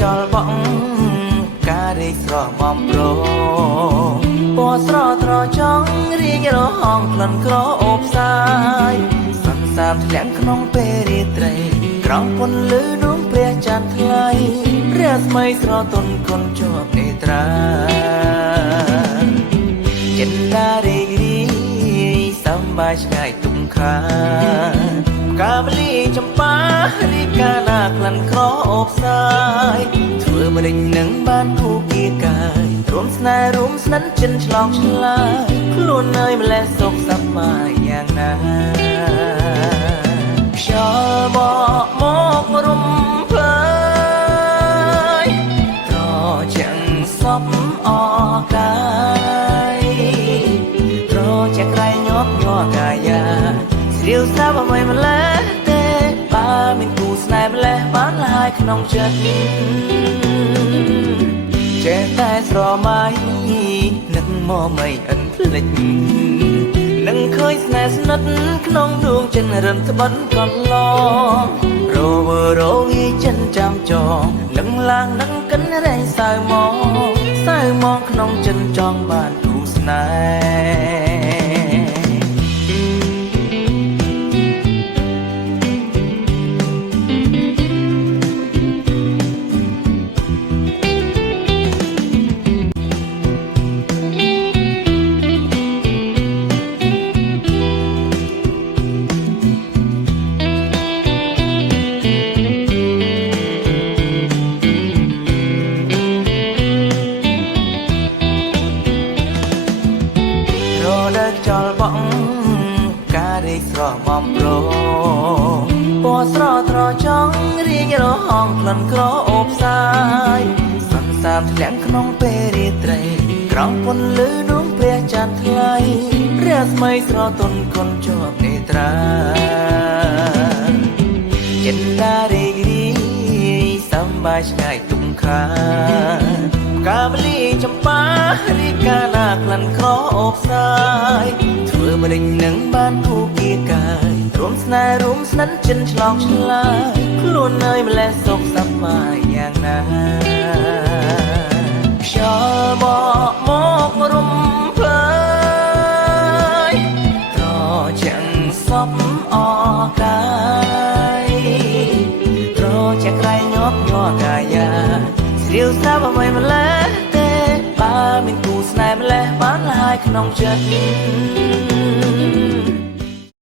ចោលបងការរីកស្រមំប្រពណ៌ស្រស់ត្រចង់រៀងរហងក្លិនក្រអូបសាយសន្សាមធ្លាក់ក្នុងពេលរាត្រីក្រោមពន្លឺដួងព្រះច័ន្ទថ្លៃព្រះស្មីស្រទន់គុណជាប់នេត្រាចិន្តារីករាយសម្បាយឆ្ងាយទុំខាកាវលីចម្ប៉ារីកាណាក្លិនក្រអូបសាយធ្វើម្ដេចនឹងបានគូគៀកាយរួមស្នេហ៍រួមស្និទ្ធចិនឆ្លងឆ្លើយខ្លួននៅម្លេះសុខសប្បាយយ៉ាងណាខ្យល់បកមករំភើយត្រជាំងសពអកាយត្រជាក់ក្រៃញាប់ញ័រកាយាស្រៀវស្រាប់អ្វីម្លេះទេបើមានគូស្នេហ៍ម្លេះបានលាយក្នុងចិត្តចេះតែស្រមៃនឹកមកមិនអិនភ្លេចនឹងឃើញស្នេហ៍ស្និទ្ធក្នុងដួងចិត្តរិនក្បិនកន្លងរវើរងាយចិនចាំចងនឹងឡើងនឹងកិនរែងសៅមកក្នុងចិនចង់បានគូស្នេហ៍ចោលបងការរីកស្រមំប្រពណ៌ស្រស់ត្រចង់រៀងរហងក្លិនក្រអូបសាយសន្សាមធ្លាក់ក្នុងពេលរាត្រីក្រោមពន្លឺដួងព្រះច័ន្ទថ្លៃព្រះស្មីស្រទន់គុណជាប់នេត្រាចិន្តារីករាយសម្បាយឆ្ងាយទុំខាកាវលីចម្ប៉ារីកាណាក្លិនក្រអូបសាយធ្វើម្ដេចនឹងបានគូគៀកាយរួមស្នេហ៍រួមស្និទ្ធចិនឆ្លងឆ្លើយខ្លួននៅម្លេះសុខសប្បាយយ៉ាងណាខ្យល់បកមករំភើយត្រជាំងសពអកាយត្រជាក់ក្រៃញាប់ញ័រកាយាស្រៀវស្រាប់អ្វីម្លេះទេបើមានគូស្នេហ៍ម្លេះបានលាយក្នុងចិត្ត